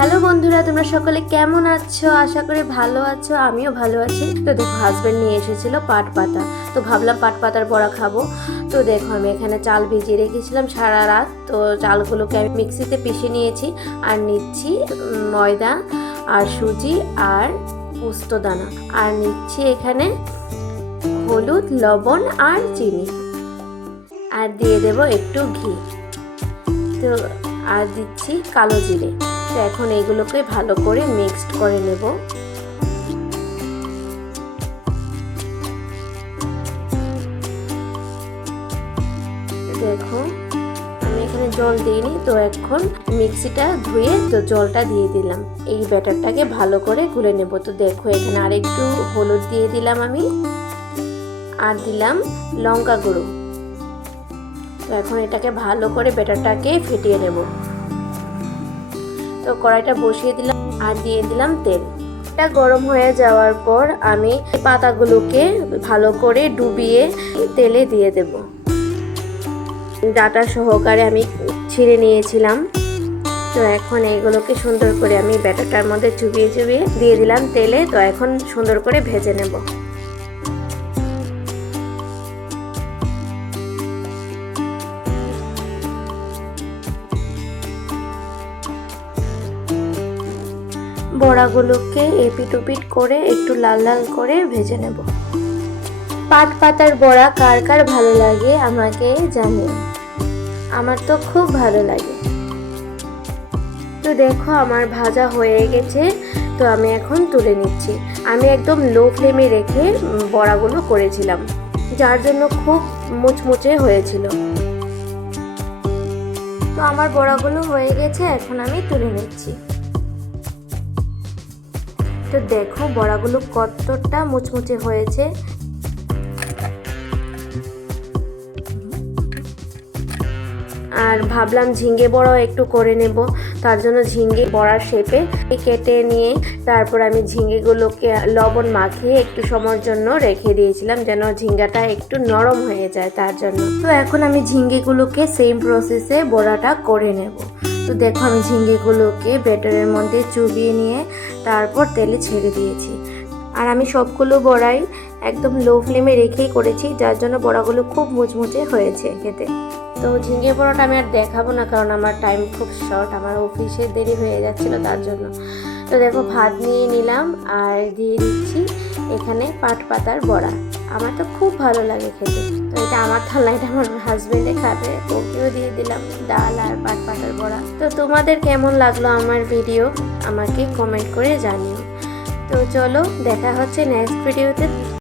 Hello বন্ধুরা, তোমরা সকলে কেমন আছো? আশা করি ভালো আছো, আমিও ভালো আছি। তো দেখো হাজব্যান্ড নিয়ে এসেছিল পাট পাতা। তো ভাবলাম পাট পাতার বড়া খাব। তো দেখো, আমি এখানে চাল ভিজিয়ে রেখেছিলাম সারা রাত। তো চালগুলোকে আমি মিক্সিতে পিষে নিয়েছি আর নিচ্ছি ময়দা আর সুজি আর পোস্তদানা আর নিচ্ছি এখানে হলুদ, লবণ আর চিনি। আর দিয়ে দেব একটু ঘি। তো আর দিচ্ছি কালো জিরে। এখন এইগুলোকে ভালো করে মিক্সড করে নেব। দেখো, আমি এখানে জল দিইনি, তো এখন মিক্সিটা ধুয়ে তো জলটা দিয়ে দিলাম। এই ব্যাটারটাকে ভালো করে গুলে নেব। তো দেখো, এখানে আরেকটু হলুদ দিয়ে দিলাম আমি, আর দিলাম লঙ্কা গুঁড়ো। তো এখন এটাকে ভালো করে ব্যাটারটাকে ফেটিয়ে নেব। তো কড়াইটা বসিয়ে দিলাম আর দিয়ে দিলাম তেল। এটা গরম হয়ে যাওয়ার পর আমি পাতাগুলোকে ভালো করে ডুবিয়ে তেলে দিয়ে দেব। ডাটা সহকারে আমি ছিঁড়ে নিয়েছিলাম। তো এখন এইগুলোকে সুন্দর করে আমি ব্যাটারটার মধ্যে চুবিয়ে চুবিয়ে দিয়ে দিলাম তেলে। তো এখন সুন্দর করে ভেজে নেব। বড়াগুলোকে এপিট ওপিট করে একটু লাল লাল করে ভেজে নেব। পাট পাতার বড়া কার কার ভালো লাগে আমাকে জানিও। আমার তো খুব ভালো লাগে। তো দেখো আমার ভাজা হয়ে গেছে, তো আমি এখন তুলে নিচ্ছি। আমি একদম লো ফ্লেমে রেখে বড়াগুলো করেছিলাম, যার জন্য খুব মুচমুচে হয়েছিল। তো আমার বড়াগুলো হয়ে গেছে, এখন আমি তুলে নিচ্ছি। তো দেখো বড়াগুলো কতটা মুচমুচে হয়েছে। আর ভাবলাম ঝিঙ্গে বড়াও একটু করে নেব, তার জন্য ঝিঙ্গে বড়ার শেপে কেটে নিয়ে তারপর আমি ঝিঙ্গেগুলোকে লবণ মাখিয়ে একটু সময়ের জন্য রেখে দিয়েছিলাম যেন ঝিঙ্গাটা একটু নরম হয়ে যায় তার জন্য। তো এখন আমি ঝিঙ্গেগুলোকে সেম প্রসেসে বড়াটা করে নেব। তো দেখো আমি ঝিঙ্গেগুলোকে ব্যাটারের মধ্যে চুবিয়ে নিয়ে তারপর তেলে ছেড়ে দিয়েছি। আর আমি সবগুলো বড়াই একদম লো ফ্লেমে রেখেই করেছি, যার জন্য বড়াগুলো খুব মুচমুচে হয়েছে খেতে। তো ঝিঙে বড়াটা আমি আর দেখাবো না, কারণ আমার টাইম খুব শর্ট আমার অফিসে দেরি হয়ে যাচ্ছিল তার জন্য। তো দেখো ভাত নিয়ে নিলাম আর দিয়ে দিচ্ছি এখানে পাট পাতার বড়া। আমার তো খুব ভালো লাগে খেতে। তো এটা আমার থালা এটা আমার হাজবেন্ডে খাবে। ওকেও দিয়ে দিলাম ডাল আর পাট পাতার বড়া। তো তোমাদের কেমন লাগল আমার ভিডিও আমাকে কমেন্ট করে জানিও। তো চলো, দেখা হচ্ছে নেক্সট ভিডিওতে